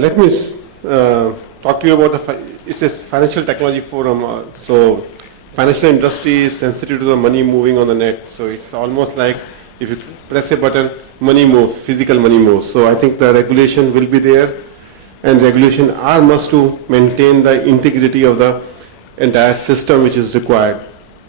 Let me talk to you about it's a financial technology forum. So financial industry is sensitive to the money moving on the net. So it's almost like if you press a button, money moves, physical money moves. So I think the regulation will be there, and regulation are must to maintain the integrity of the entire system which is required.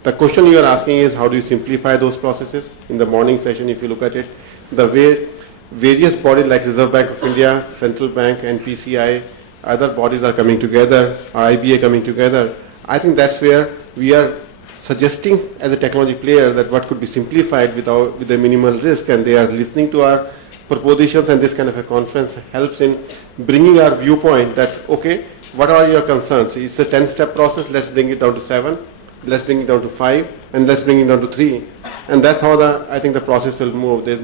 The question you are asking is how do you simplify those processes? In the morning session, if you look at it, the way various bodies like Reserve Bank of India, Central Bank, and PCI, other bodies are coming together, IBA coming together, I think that's where we are suggesting as a technology player that what could be simplified with a minimal risk, and they are listening to our propositions, and this kind of a conference helps in bringing our viewpoint that, okay, what are your concerns? It's a 10-step process, let's bring it down to 7, let's bring it down to 5, and let's bring it down to 3. And that's how I think the process will move. There's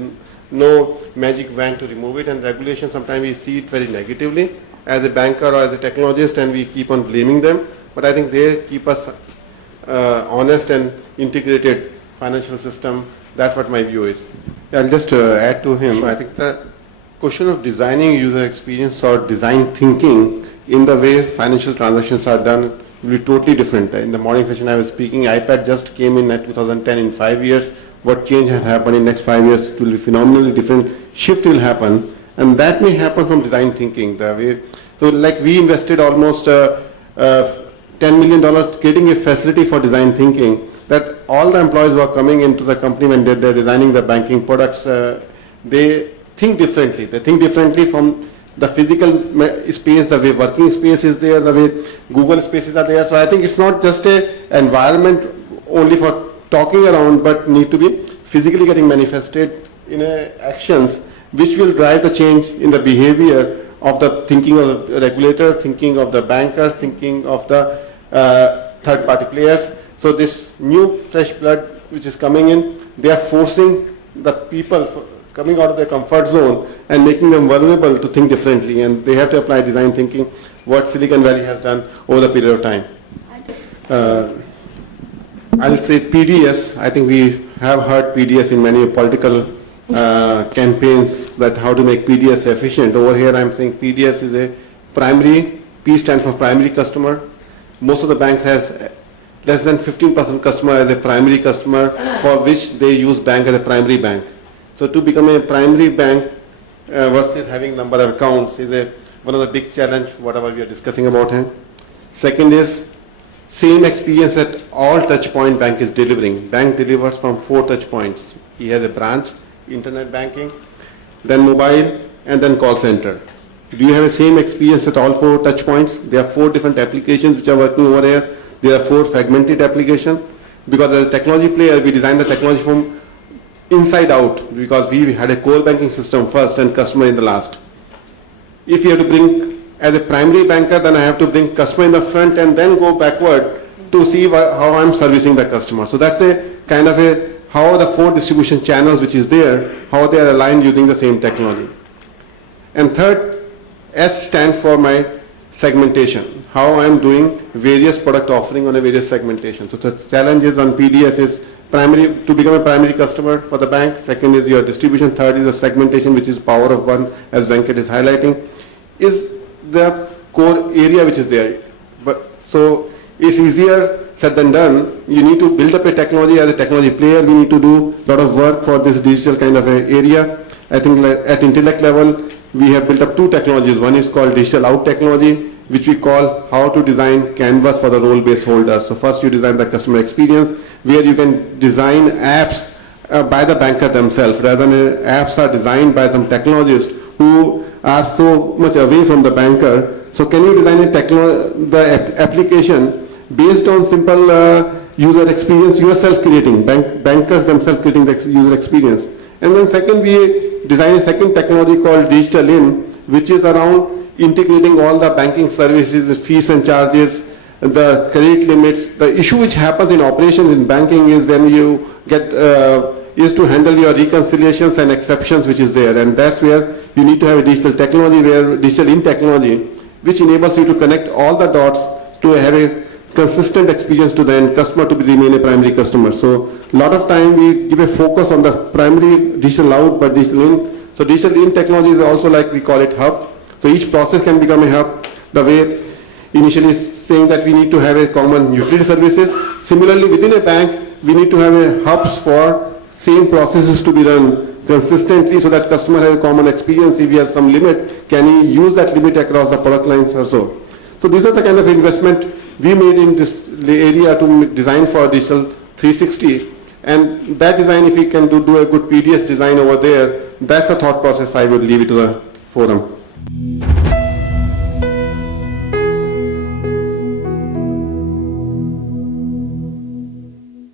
no magic wand to remove it, and regulation, sometimes we see it very negatively as a banker or as a technologist, and we keep on blaming them. But I think they keep us honest and integrated financial system. That's what my view is. I'll just add to him. Sure. I think the question of designing user experience or design thinking in the way financial transactions are done will be totally different. In the morning session I was speaking, iPad just came in at 2010. In 5 years, what change has happened in next 5 years? It will be phenomenally different. Shift will happen, and that may happen from design thinking. So like we invested almost $10 million creating a facility for design thinking, that all the employees who are coming into the company when they're designing the banking products, they think differently. They think differently from the physical space, the way working space is there, the way Google spaces are there. So I think it's not just an environment only for talking around, but need to be physically getting manifested in actions which will drive the change in the behavior of the thinking of the regulator, thinking of the bankers, thinking of the third-party players. So this new fresh blood which is coming in, they are forcing the people coming out of their comfort zone and making them vulnerable to think differently, and they have to apply design thinking, what Silicon Valley has done over the period of time. I'll say PDS. I think we have heard PDS in many political campaigns, that how to make PDS efficient. Over here I'm saying PDS is a primary, P stands for primary customer. Most of the banks has less than 15% customer as a primary customer for which they use bank as a primary bank. So to become a primary bank versus having number of accounts is one of the big challenge, whatever we are discussing about here. Second is same experience that all touch point bank is delivering. Bank delivers from 4 touch points. He has a branch, internet banking, then mobile, and then call center. Do you have the same experience at all 4 touch points? There are 4 different applications which are working over here. There are 4 fragmented applications, because as a technology player, we design the technology from inside out, because we had a core banking system first and customer in the last. If you have to bring, as a primary banker, then I have to bring customer in the front and then go backward to see how I'm servicing the customer. So that's a kind of how the 4 distribution channels which is there, how they are aligned using the same technology. And third, S stands for my segmentation, how I'm doing various product offering on a various segmentation. So the challenges on PDS is primary, to become a primary customer for the bank. Second is your distribution. Third is the segmentation, which is power of one, as Venkat is highlighting, is the core area which is there. But so it's easier said than done. You need to build up a technology. As a technology player, we need to do a lot of work for this digital kind of a area. I think at Intellect level, we have built up 2 technologies. One is called digital out technology, which we call how to design canvas for the role-based holder. So first you design the customer experience, where you can design apps by the banker themselves, rather than apps are designed by some technologists who are so much away from the banker. So can you design the application based on simple user experience yourself creating, bankers themselves creating the user experience. And then second, we design a second technology called Digital In, which is around integrating all the banking services, the fees and charges, the credit limits. The issue which happens in operations in banking is when you get, is to handle your reconciliations and exceptions which is there. And that's where you need to have a digital technology, where Digital In technology, which enables you to connect all the dots to have a consistent experience to the end customer to remain a primary customer. So a lot of time we give a focus on the primary digital out, but digital in. So digital in technology is also like we call it hub. So each process can become a hub, the way initially saying that we need to have a common utility services. Similarly, within a bank, we need to have a hubs for same processes to be run consistently so that customer has a common experience. If he has some limit, can he use that limit across the product lines or so? So these are the kind of investment we made in this area to design for Digital 360. And that design, if we can do a good PDS design over there, that's the thought process I would leave it to the forum.